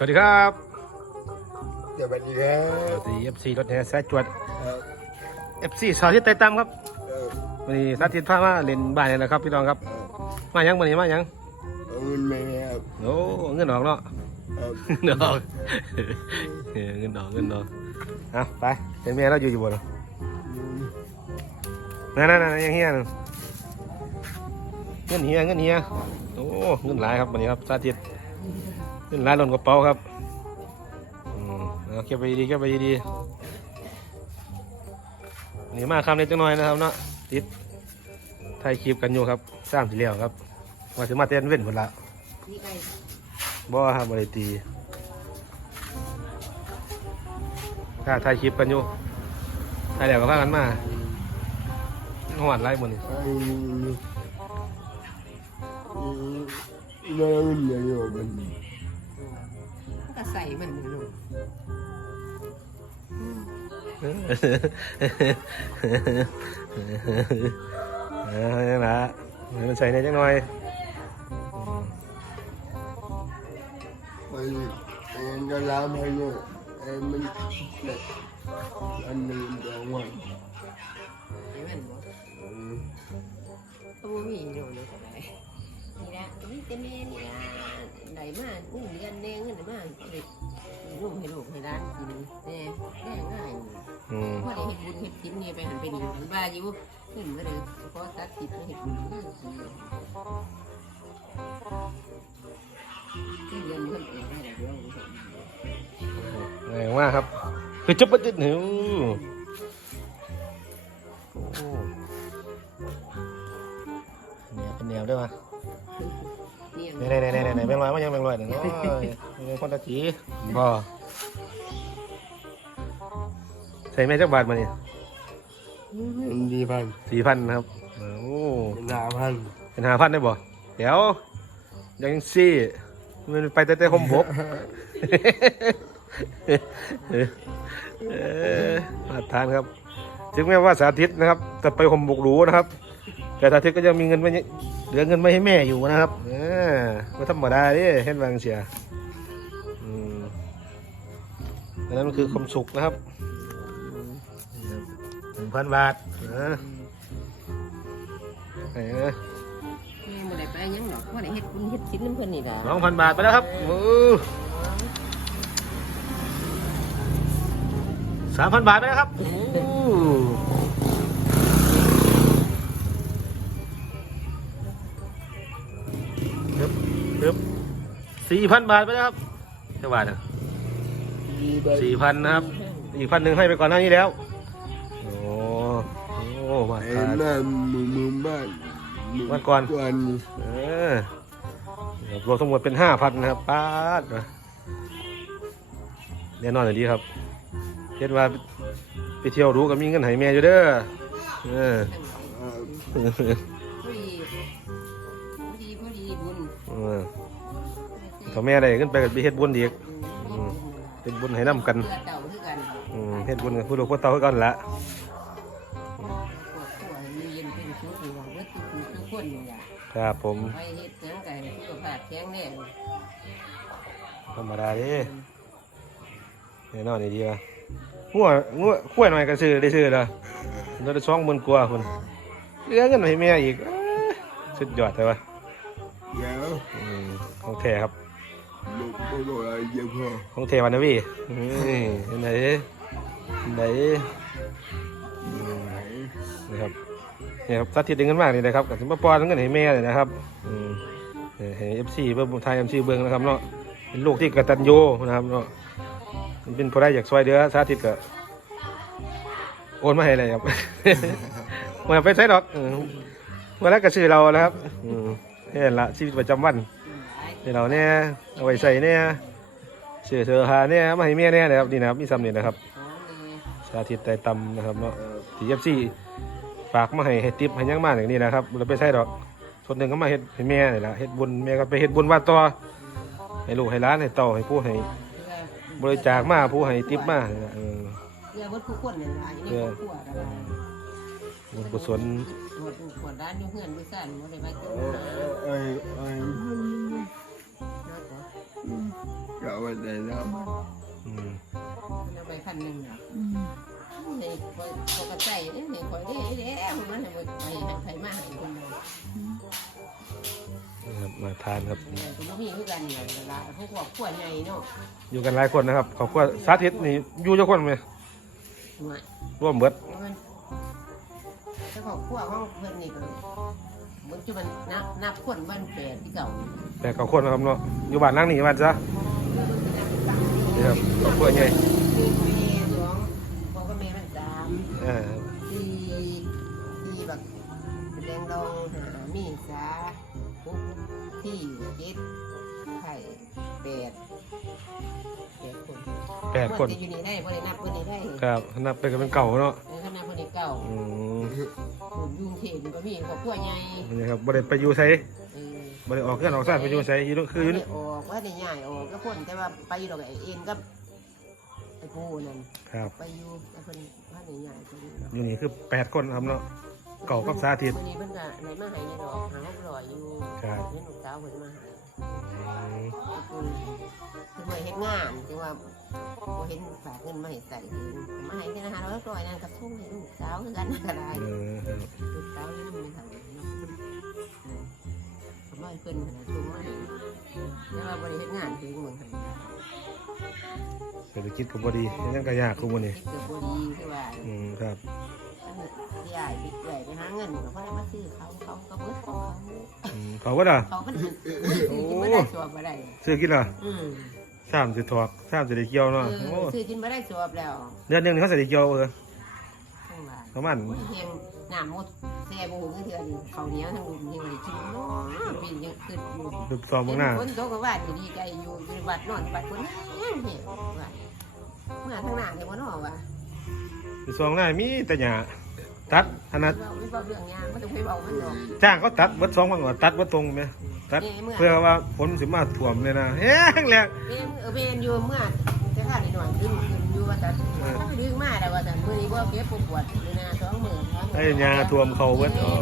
วัสดีครับสวัสดีครับสวัสดีเอฟซีรถแห่สายจวดเอ่อเอฟซีสาธิตไต่ตามครับเอ่อวันนี้สาธิตพามาเล่นบ้านนี่แหละครับพี่น้องครับ มายังวันนี้มายังเอาเงินมาครับโอ้เงินออกเนาะเอ่อเงินออกเออเงินออกเงินออกเอาไปเป็นแม่เราอยู่อยู่บนนั่นนั่นนั่นยังเฮียนึงเงินเฮียเงินเฮียโอ้เงินหลายครับวันนี้ครับสาธิต เงินหลาหล่นกระเป๋าครับอืมเอาเก็บไปดีๆเก็บไปดีๆนี่มาคำเล็กจังหน่อยนะครับเนาะติดถ่ายคลิปกันอยู่ครับสร้างทีเดียวครับว่าจะมาเต้นเว้นหมดละบ่ครับบริตีถ้าถ่ายคลิปกันอยู่ถ่ายแล้วก็พากันมาหวานไล่หมดนี่ไอ้นี่เงินเยอะๆมันมัน ก็ใส่มันอยู่ลูกเออนะมันใส่ในจังหน่อยไอ้ไอ้ก็ล้างให้เนี่ยไอ้มันเด็กอันนี้เดี๋ยววันไอ้มันบ่อืมก็บ่มีอยู่นี่ก็ได้ นี่แหละนี่แต่แม่นี่ละได้มาเงินเดือนแน่เงินมาก็ได้ลูกให้ลูกให้ร้านกินแน่แน่ง่ายอืมพอได้เฮ็ดบุญเฮ็ดกินเนี่ยไปหันไปนี่มันว่าอยู่ขึ้นมาเลยพอตัดติดเฮ็ดบุญเฮ็ดกินเรียนเพิ่นเองได้แล้วเดี๋ยวแรงมากครับ คือจุ๊บจิ๊ดหิวโอ้เหนียวเป็นเหนียวด้วยวะ นี่ยไหนไหนไหนไหนไหนแบงค์ร้อยมันยังแบงค์ร้อยหนึ่งโอ้ยเป็นคนตะจีบ่ใส่แม่จักบาทมาเนี่ยเงินดีพันสี่พันนะครับโอ้เป็นห้าพันเป็นห้าพันได้บ่เดี๋ยวยังซี่มันไปแต่แต่หมบกเออมาทานครับ ถึงแม้ว่าสาธิตนะครับ จะไปห่มบกหรูนะครับ แต่สาธิตก็ยังมีเงินไว้เหลือเงินไว้ให้แม่อยู่นะครับเออไม่ธรรมดาดิเห็นบางเสียอืมอันนั้นมันคือความสุขนะครับหนึ่งพันบาทนะเออแม่บ่ได้ไปหยังหรอกพอได้เฮ็ดบุญเฮ็ดศีลน้ำเพิ่นนี่ล่ะสองพันบาทไปแล้วครับโอ้สามพันบาทไปแล้วครับโอ้ สี่พันบาทไปแล้วครับเท่าบาทอะดีไปสี่พันนะครับอีกพันหนึ่งให้ไปก่อนหน้านี้แล้ว โอ้โอ้มาไอ้ทานนั่นมือมือบ้านวันก่อนก่อนเออรวมทั้งหมดเป็นห้าพันนะครับป้าดนะแน่นอนเลยดีครับเห็นว่าไปเที่ยวรู้ก็มีเงินให้แม่อยู่เด้อเออเอ่อพอดีพอดีพอดีบุญเออ ถ้าแม่ได้เงินไปก็ไปเฮ็ดบุญอีกอืมเฮ็ดบุญให้น้ำกันเพื่อเต่าคือกันอืมเฮ็ดบุญกับผู้ลูกผู้เต่าคือกันละปวดตัวมีเย็นเป็นสุขอยู่ว่าเบิดทุกผู้ทุกคนนี่ล่ะครับผมไปเฮ็ดจังไก่สุขภาพแข็งแรงธรรมดาเด้แน่นอนนี่ดีว่ะงัวงัวขั้วหน่อยก็ซื้อได้ซื้อละเราได้สองหมื่นกว่าคนเหลือเงินให้แม่อีกเอ้ยสุดยอดเลยวะ เดี๋ยว อืมของแท้ครับ ของแท้วันนะพี่นี่นไหนไหนนะครับนี่ครับสาธิตเงินมากเลยนะครับกับสมปอนเงินให้แม่เลยนะครับอืมให้เอฟซีเบิ้งไทยเอฟซีเบิ้งนะครับเนาะเป็นลูกที่กตัญญูนะครับเนาะมันเป็นผู้ได้อยากช่วยเดือสาธิตก็โอนมาให้เลยครับมาไปใช้ดอกอืมวันแรกก็ชื่อเราแล้วครับอืมนี่แหละชีวิตประจำวัน นี่เราเนี่ยเอาไว้ใส่เนี่ยเสื้อเสือผ้าเนี่ยมาให้เมียเนี่ยนะครับนี่นะครับมีซ้ำนี่นะครับสาธิตไต่ตำนะครับเนาะทีเอฟซีฝากมาให้ให้ติปให้ยังมาอย่างนี้นะครับเราไปใส่ดอกส่วนหนึ่งก็มาเฮ็ดให้แม่นี่แหละเฮ็ดบุญแม่ก็ไปเฮ็ดบุญวัดต่อให้ลูกให้ร้านให้เต่าให้ผู้ให้บริจาคมาผู้ให้ติปมาเออเพื่อเบิดทุกคนนี่ล่ะอยู่ในครอบครัวก็ได้บุญกุศลร้านยู่เฮือนอยู่ซ่านบ่ได้ไปเจอ ไอ้ไอ้นะจะว่าแต่น้ำมันอืมเราไปพันหนึ่งอะในคอยเขาก็ใจเนี่ยในคอยได้แล้วมันให้ไปให้ใครมาให้คนเดียวนะครับมาทานครับผมก็มีคือกันเนี่ยเวลาพวกครอบครัวใหญ่เนาะอยู่กันหลายคนนะครับขอบคุณสาธิตนี่อยู่เจ้าคนไหมหน่วยร่วมเบิดมันเจ้าของครัวของเพื่อนนี่ก็มันจะมันนับนับคนบ้านแปดที่เก่าแต่เขาคนนะครับเนาะอยู่บ้านนั่งนี่บ้านซะ นี่ครับครอบครัวใหญ่คือเมย์สองพ่อก็เมย์มันสามเออสี่สี่แบบแดงดองหามีสาปุ๊บที่เจ็ดไข่แปดแปดคนแปดคนเมื่อจะอยู่นี่ได้บ่ได้นับเพิ่นนี่ได้ครับนับไปกันเป็นเก่าเนาะเออคณะเพิ่นนี่เก่าอืมผมยุ่งเทพมันก็มีครอบครัวใหญ่นี่ครับบ่ได้ไปอยู่ไสเออ บ่ได้ออกเพื่อนออกซ่านไปอยู่ไสอยู่นู่นคืออยู่นี่ออกว่าได้ง่ายออกก็คนแต่ว่าไปดอกไอ้เอ็นกับไอ้ปูนั่นครับไปอยู่ไอ้เพิ่นว่าได้ง่ายเพิ่นเนาะอยู่นี่คือแปดคนครับเนาะเก่ากับสาธิตวันนี้เพิ่นก็ไหนมาให้ในดอกหาหกร้อยอยู่ครับเห็นลูกสาวเพิ่นมาให้อืมเพิ่นเพิ่นมาเฮ็ดงานจังว่าบ่เห็นฝากเงินมาให้ใส่เองมาให้แค่500ร้อยนั่นก็ส่งให้ลูกสาวคือกันก็ได้เออครับลูกสาวนี่มันไม่ทำ เนาะผมว่าเพิ่นขนาดส่งมาให้แต่ว่าบ่ได้เฮ็ดงานถึงเมืองไทยเศรษฐกิจก็บ่ดียังก็ยากคุมื้อนี้เกิดบ่ดีคือว่าอืมครับอันนี้ที่ใหญ่บิ๊กใหญ่ไปหาเงินก็เพราะได้มาซื้อเขาเขาก็เบิดของเขาอืมเขาว่าล่ะเขาก็ถือกินไม่ได้สวบมาได้ซื้อกินล่ะอืมสามสิถอกสามสิได้เกี่ยวเอเนาะอโอ้ซื้อกินไม่ได้สวบแล้วเดือนหนึงนี่เขาใส่ได้เกี่ยวเออทั้งบ้านประมาณ เพียง น้ำมดแซ่บูหูก็เถื่อนเขาเหนียวทั้งลุมยังไม่ได้กินเนาะเป็นยังขึ้นอยู่ดึกซองเบิ่งหน้า คนโตก็ว่าดีใจอยู่อยู่วัดนอนวัดคนเหี้ยว่าเมื่อทั้งหน้าเห็นว่านอว่าดึกซองหน้ามีแต่หญ้าตัดอันนั้นเราไม่บอกเรื่องยางไม่ต้องไปบอกมันหรอก จ้างเขาตัดเบิดสองวันก่อนตัดเบิดตรงไหมตัดนี่เมื่อเพื่อว่าฝนสิมาท่วมเลยนะเฮ้ยแรงเป็นเออเป็นอยู่เมื่อจะข้าดีหน่อยขึ้นขึ้นอยู่ว่าแต่ดึง มาแต่ว่าแต่มือนี้ว่าเก็บปวดเลยนะสองมือไอ้หญ้าท่วมเขาเบิดอ๋อ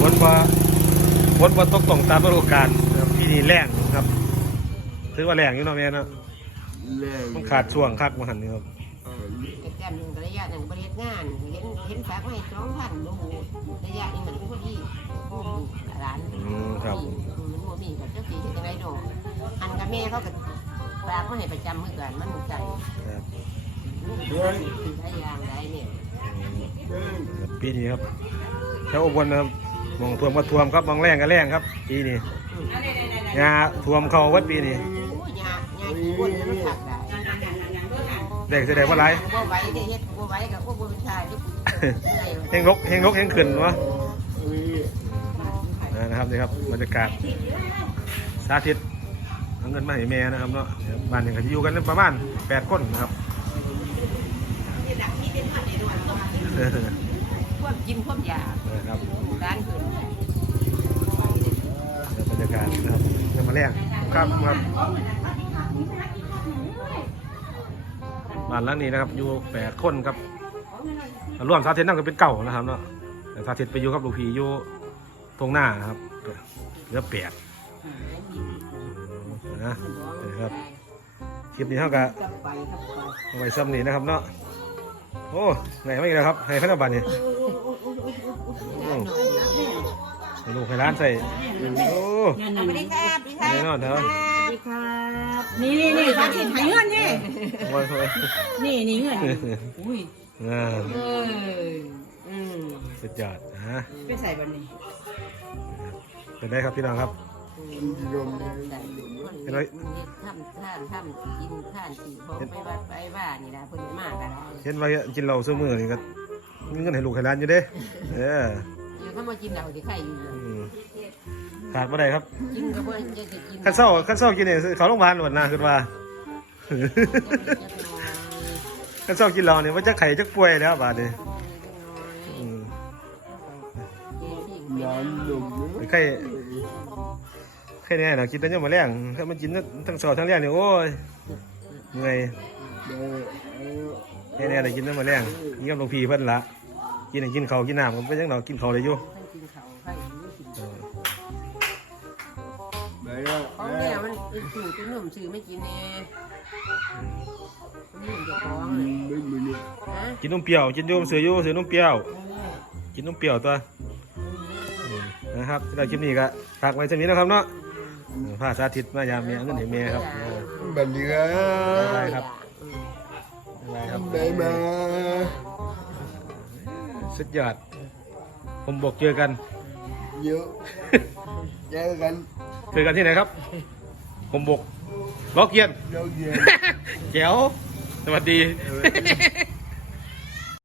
ฝนว่าฝนว่าตกต้องตามฤดูกาลนะครับปีนี้แรงครับถือว่าแรงอยู่เนาะแม่เนาะแรงมันขาดช่วงคักมาหันนี่ครับเออแก้มหนึ่งระยะหนึ่งบริเวณงานเห็นเห็นฝากไว้สองพันโอ้โหระยะนี้มันพอดีโอ้โหร้านมันบ่มีกับเจ้าสีเห็นยังไงดอกอันกับแม่เขาก็ ฝากมาให้ประจำเมื่อก่อนมันใจครับได้ยางได้เนี่ยปีนี้ครับแถวอุบลนะครับมองท่วมก็ท่วมครับมองแรงก็แรงครับ ปีนี้หญ้าท่วมเขาวัดปีนี้โอ้ยยายาขี้วนมันขักได้แดงแสดงว่าไรบ่ไหวได้เฮ็ดบ่ไหวกับพวกบ่เป็นชายทุกเฮงลกเฮงลกเฮงขึ้นวะเออนะครับนี่ครับบรรยากาศสาธิต เอาเงินมาให้แม่นะครับเนาะบ้านหนึ่งก็จะอยู่กันประมาณแปดคนนะครับควบกินควบยานะครับร้านคืนบรรยากาศนะครับเงินมาแรงครับครับบ้านหลังนี้นะครับอยู่แปดคนครับรวมสาธิตนั่งก็เป็นเก่านะครับเนาะแต่สาธิตไปอยู่กับลูกพีอยู่ตรงหน้านะครับเหลือแปด นะนะครับคลิปนี้เท่ากับกับไปกับไปเอาไว้ซ้ำนี่นะครับเนาะโอ้ไหนไม่อีกแล้วครับให้พนักบัตรนี่ให้ลูกให้ร้านใส่โอ้สวัสดีครับพี่ครับแน่นอนเถอะสวัสดีครับนี่นี่นี่สาธิตหายเงินนี่โอ้ยโอ้ยนี่นี่เงินอุ้ยอ่าเอออืมสุดยอดนะไปใส่บันนี้เป็นไงครับพี่น้องครับ ลมแรงเป็นไรทำท่านทำกินท่านสี่พอไปวัดไปว่านี่นะเพิ่นมากกันเห็นว่ากินเหล้าซื้อมือนี่ก็มีเงินให้ลูกให้ร้านอยู่เด้ เอออยู่ถ้ามากินเหล้าที่ไข่อยู่อืมขาดบ่ได้ครับกินก็เพิ่นจะจะกินขั้นเศร้าขั้นเศร้ากินเนี่ยเขาโรงพยาบาลหมดนะคือว่าขั้นเศร้ากินเหล้าเนี่ยว่าจะไข่จะป่วยแล้วบาดนี้อืมน้ำลมเนอะไข่ ไข่เนี่ยเรากินแต่ยังมาแรงถ้ามันกินทั้งเช้าทั้งแรงเนี่ยโอ้ยเหนื่อยเออเออแค่นี้อะไรกินทั้งมาแรงกินกับหลวงพี่เพิ่นละกินให้กินข้าวกินน้ำก็เป็นยังเรากินข้าวเลยอยู่กินเขาไข่เออไปแล้วไปเนี่ยมันสื่อตุ้นุ่มสื่อไม่กินเน่นี่จะฟ้องเลยไม่มีเนี่ยฮะกินนมเปรี้ยวกินโยมเสือโยเสือนมเปรี้ยวกินนมเปรี้ยวตัวอืมนะครับสำหรับคลิปนี้ก็ฝากไว้สักนิดนะครับเนาะ เออพาสาธิตมายามเมียเงินให้เมียครับเออบันดีครัได้บครับบ๊ายบายครับบ๊ายบายสุดยอด ผมบอกเจอกัน เยอะเจอกันเจอกันที่ไหนครับ ผมบอกล้อเกียนเราเย็นแจ๋วสวัสดีสวัสดี